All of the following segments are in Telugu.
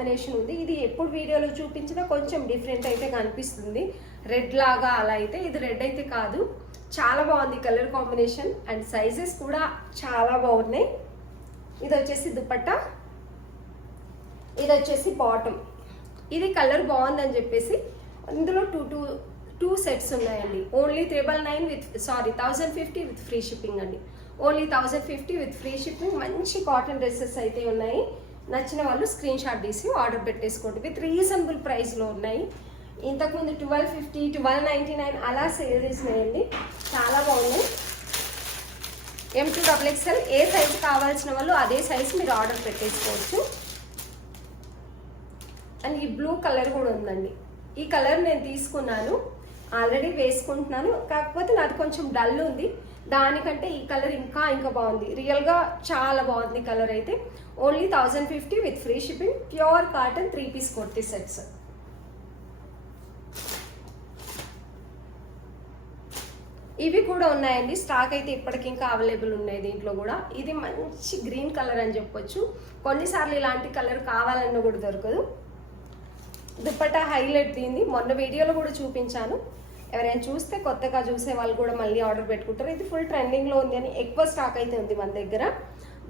కాంబినేషన్ ఉంది. ఇది ఎప్పుడు వీడియోలో చూపించినా కొంచెం డిఫరెంట్ అయితే కనిపిస్తుంది, రెడ్ లాగా అలా అయితే. ఇది రెడ్ అయితే కాదు, చాలా బాగుంది కలర్ కాంబినేషన్ అండ్ సైజెస్ కూడా చాలా బాగున్నాయి. ఇది వచ్చేసి దుపట్టా, ఇది వచ్చేసి బాటమ్. ఇది కలర్ బాగుందని చెప్పేసి ఇందులో టూ సెట్స్ ఉన్నాయండి. Only 999 with 1050 with free shipping అండి. Only 1050 with free shipping. మంచి కాటన్ డ్రెస్సెస్ అయితే ఉన్నాయి. నచ్చిన వాళ్ళు స్క్రీన్ షాట్ తీసి ఆర్డర్ పెట్టేసుకోండి. విత్ రీజనబుల్ ప్రైస్లో ఉన్నాయి. ఇంతకుముందు 1250, 1299 అలా సేల్ చేసినాయండి. చాలా బాగున్నాయి. M2XXL ఏ సైజు కావాల్సిన వాళ్ళు అదే సైజు మీరు ఆర్డర్ పెట్టేసుకోవచ్చు. అండ్ ఈ బ్లూ కలర్ కూడా ఉందండి. ఈ కలర్ నేను తీసుకున్నాను, ఆల్రెడీ వేసుకుంటున్నాను. కాకపోతే నాది కొంచెం డల్ ఉంది, దానికంటే ఈ కలర్ ఇంకా బాగుంది. రియల్గా చాలా బాగుంది కలర్ అయితే. Only 1050 with free shipping. Pure cotton 3 piece kurti sets. ఇవి కూడా ఉన్నాయండి, స్టాక్ అయితే ఇప్పటికి ఇంకా అవైలబుల్ ఉన్నాయి దీంట్లో కూడా. ఇది మంచి గ్రీన్ కలర్ అని చెప్పొచ్చు. కొన్నిసార్లు ఇలాంటి కలర్ కావాలన్నా కూడా దొరకదు. దుపట్టా హైలైట్ దీన్ని మొన్న వీడియోలో కూడా చూపించాను. ఎవరైనా చూస్తే కొత్తగా చూసే వాళ్ళు కూడా మళ్ళీ ఆర్డర్ పెట్టుకుంటారు. ఇది ఫుల్ ట్రెండింగ్లో ఉంది అని ఎక్కువ స్టాక్ అయితే ఉంది మన దగ్గర.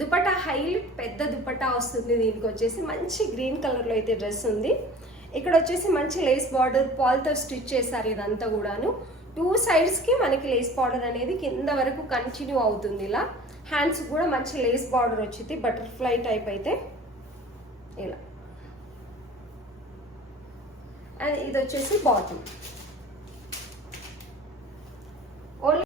దుపట్టా హైలైట్ పెద్ద దుపట్టా వస్తుంది. దీనికి వచ్చేసి మంచి గ్రీన్ కలర్లో అయితే డ్రెస్ ఉంది. ఇక్కడ వచ్చేసి మంచి లేస్ బార్డర్ పాల్తో స్టిచ్ చేశారు. ఇదంతా కూడాను 2 సైడ్స్కి మనకి లేస్ బార్డర్ అనేది కింద వరకు కంటిన్యూ అవుతుంది. ఇలా హ్యాండ్స్ కూడా మంచి లేస్ బార్డర్ వచ్చింది, బటర్ఫ్లై టైప్ అయితే ఇలా. అండ్ ఇది వచ్చేసి బాటమ్.